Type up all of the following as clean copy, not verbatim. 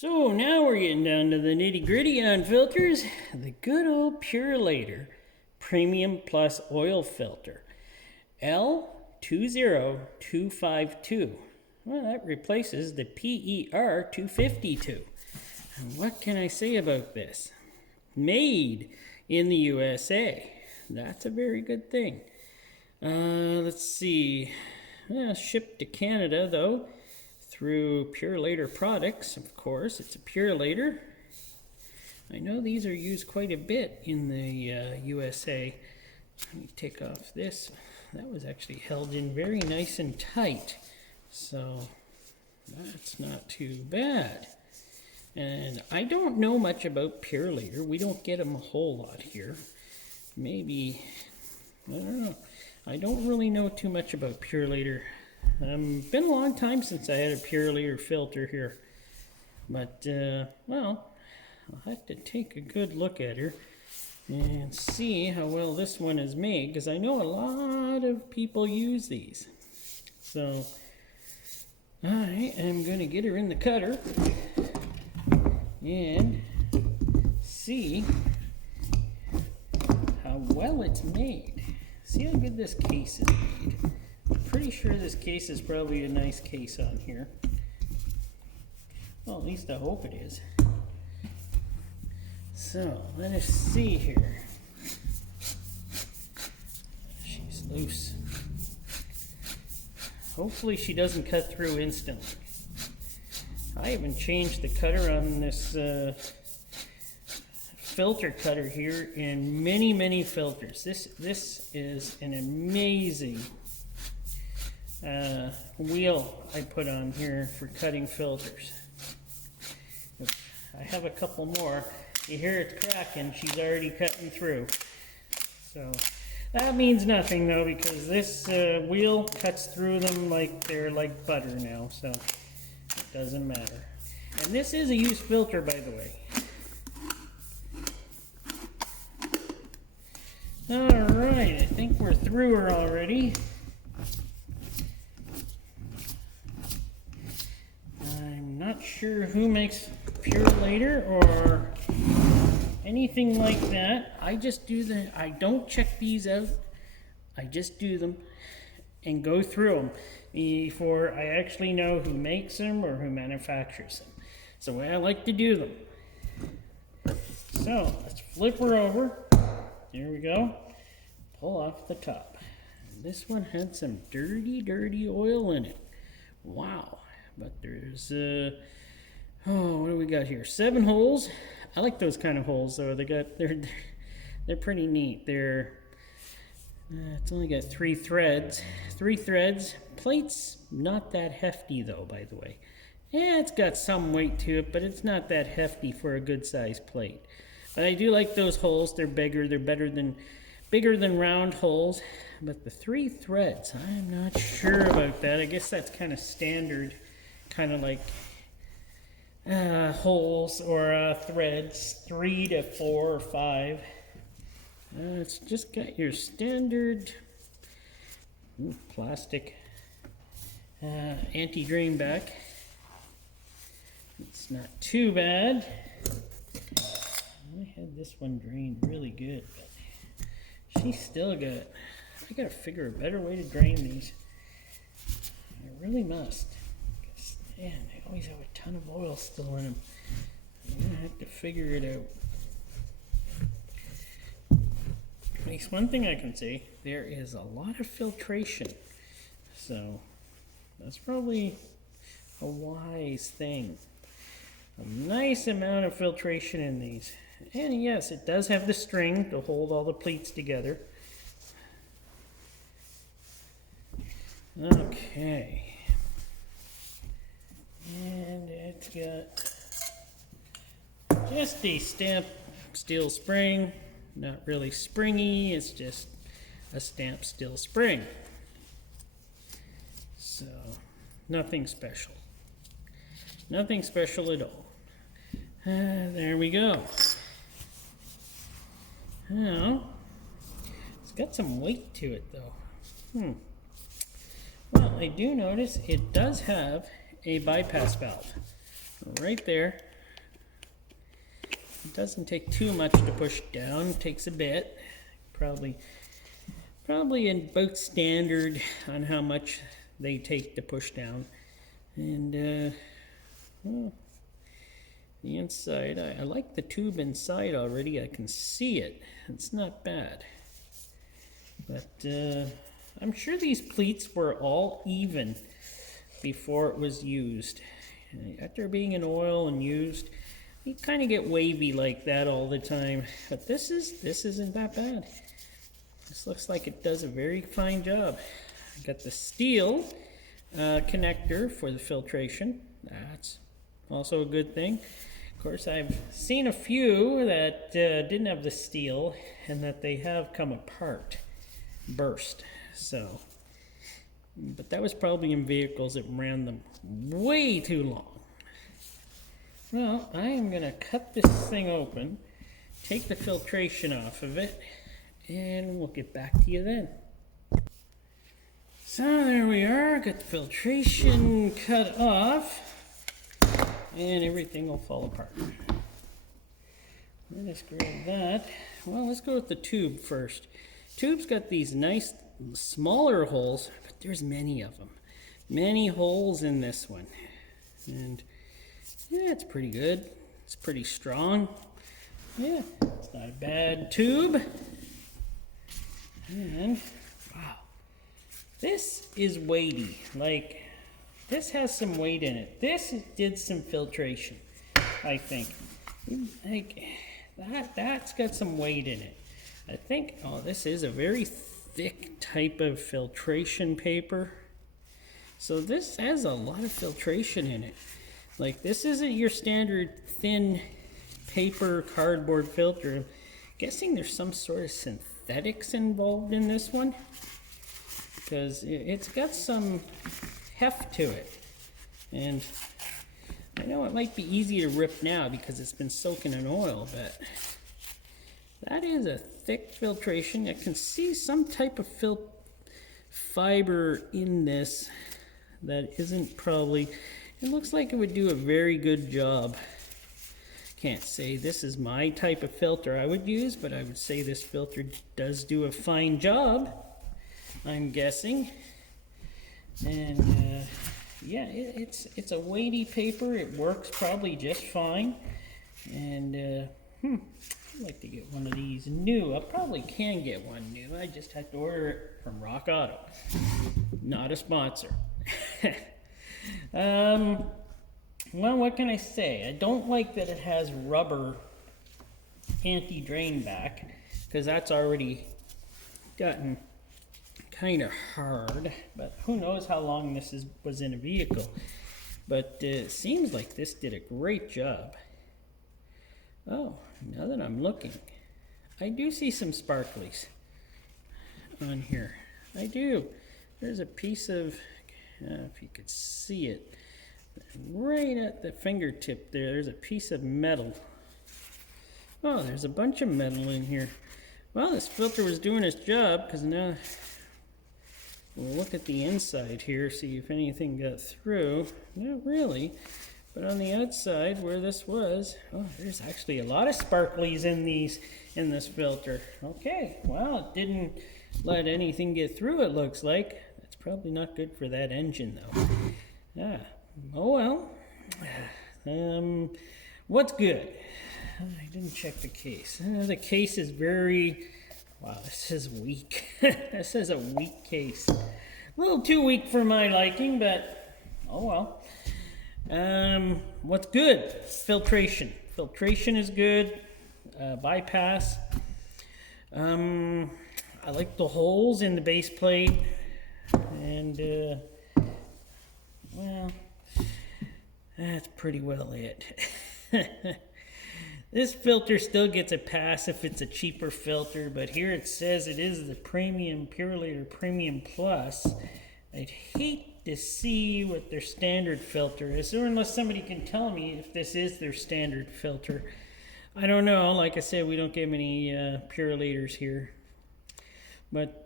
So now we're getting down to the nitty gritty on filters. The good old Purolator Premium Plus oil filter. L20252. Well, that replaces the PER252. And what can I say about this? Made in the USA. That's a very good thing. Let's see. Shipped to Canada though, through Purolator products, of course. It's a Purolator. I know these are used quite a bit in the USA. Let me take off this. That was actually held in very nice and tight. So that's not too bad. And I don't know much about Purolator. We don't get them a whole lot here. Maybe, I don't know. I don't really know too much about Purolator. Been a long time since I had a Purolator filter here. But, well, I'll have to take a good look at her and see how well this one is made, because I know a lot of people use these. So, I am going to get her in the cutter and see how well it's made. See how good this case is made. I'm pretty sure this case is probably a nice case on here. Well, at least I hope it is. So, let us see here. She's loose. Hopefully she doesn't cut through instantly. I haven't changed the cutter on this filter cutter here in many filters. This is an amazing wheel I put on here for cutting filters. I have a couple more. You hear it cracking, she's already cutting through. So that means nothing though, because this wheel cuts through them like they're like butter now, so it doesn't matter. And this is a used filter, by the way. Alright, I think we're through her already. I'm not sure who makes Purolator or anything like that. I just do I don't check these out. I just do them and go through them before I actually know who makes them or who manufactures them. It's the way I like to do them. So, let's flip her over. There we go. Pull off the top. This one had some dirty oil in it. Wow. But there's, what do we got here? 7 holes. I like those kind of holes though. They're pretty neat. It's only got 3 threads. 3 threads. Plate's not that hefty though, by the way. Yeah, it's got some weight to it, but it's not that hefty for a good sized plate. But I do like those holes. They're bigger. They're bigger than round holes. But the 3 threads, I'm not sure about that. I guess that's kind of standard, kind of like holes or threads, 3 to 4 or 5. It's just got your standard plastic anti-drain back. It's not too bad. I had this one drained really good, but she's still got, I gotta figure a better way to drain these. I really must. Man, they always have a ton of oil still in them. I'm gonna have to figure it out. At least one thing I can say, there is a lot of filtration. So that's probably a wise thing. A nice amount of filtration in these. And yes, it does have the string to hold all the pleats together. Okay. And it's got just a stamped steel spring. Not really springy, it's just a stamped steel spring. So, nothing special. Nothing special at all. There we go. Now, it's got some weight to it though. Well, I do notice it does have a bypass valve right there It doesn't take too much to push down. It takes a bit. Probably about standard on how much they take to push down. And well, the inside, I like the tube inside already. I can see it. It's not bad. But I'm sure these pleats were all even before it was used. After being in oil and used, you kind of get wavy like that all the time. But this isn't that bad. This looks like it does a very fine job. I got the steel connector for the filtration. That's also a good thing. Of course, I've seen a few that didn't have the steel and that they have come apart, burst. So, but that was probably in vehicles that ran them way too long. Well, I am going to cut this thing open, take the filtration off of it, and we'll get back to you then. So there we are, got the filtration cut off, and everything will fall apart. Let's grab that. Well, let's go with the tube first. Tube's got these nice smaller holes, but there's many of them. Many holes in this one. And yeah, it's pretty good. It's pretty strong. Yeah, it's not a bad tube. And wow, this is weighty. Like, this has some weight in it. This did some filtration, I think. Like, that's got some weight in it. I think, oh, this is a very thick type of filtration paper. So this has a lot of filtration in it. Like, this isn't your standard thin paper cardboard filter. I'm guessing there's some sort of synthetics involved in this one, because it's got some heft to it. And I know it might be easy to rip now because it's been soaking in oil, but that is a thick filtration. I can see some type of fiber in this that isn't probably, it looks like it would do a very good job. Can't say this is my type of filter I would use, but I would say this filter does do a fine job, I'm guessing. And yeah, it's a weighty paper. It works probably just fine. And I'd like to get one of these new. I probably can get one new. I just have to order it from Rock Auto. Not a sponsor. Well, what can I say? I don't like that it has rubber anti-drain back, because that's already gotten kind of hard. But who knows how long this was in a vehicle. But it seems like this did a great job. Oh, now that I'm looking, I do see some sparklies on here. I do. There's a piece of, if you could see it, right at the fingertip there's a piece of metal. Oh, there's a bunch of metal in here. Well, this filter was doing its job, because now we'll look at the inside here, see if anything got through. Not really. But on the outside where this was, oh, there's actually a lot of sparklies in this filter. Okay, well, it didn't let anything get through, it looks like. That's probably not good for that engine, though. Yeah. Oh well. What's good? I didn't check the case. The case is very, wow, this is weak. This is a weak case. A little too weak for my liking, but oh well. What's good? Filtration. Filtration is good. Bypass. I like the holes in the base plate. And, well, that's pretty well it. This filter still gets a pass if it's a cheaper filter, but here it says it is the Purolator Premium Plus. I'd hate to see what their standard filter is, or unless somebody can tell me if this is their standard filter. I don't know. Like I said, we don't get many Purolators here. But,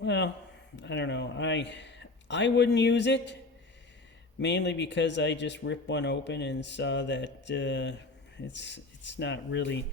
well, I don't know. I wouldn't use it, mainly because I just ripped one open and saw that It's not really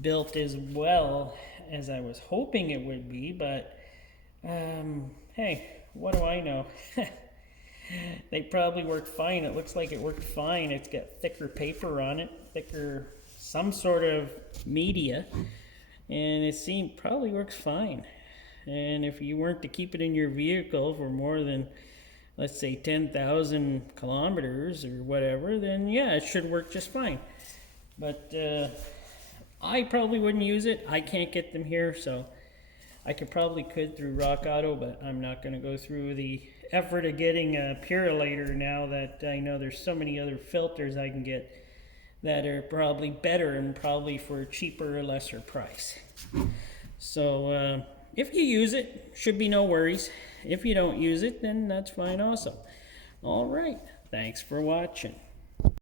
built as well as I was hoping it would be, but hey, what do I know? They probably work fine. It looks like it worked fine. It's got thicker paper on it, thicker some sort of media, and it probably works fine. And if you weren't to keep it in your vehicle for more than, let's say, 10,000 kilometers or whatever, then yeah, it should work just fine. But I probably wouldn't use it. I can't get them here, so I could through Rock Auto, but I'm not going to go through the effort of getting a Purolator now that I know there's so many other filters I can get that are probably better and probably for a cheaper or lesser price. So if you use it, should be no worries. If you don't use it, then that's fine also. All right, thanks for watching.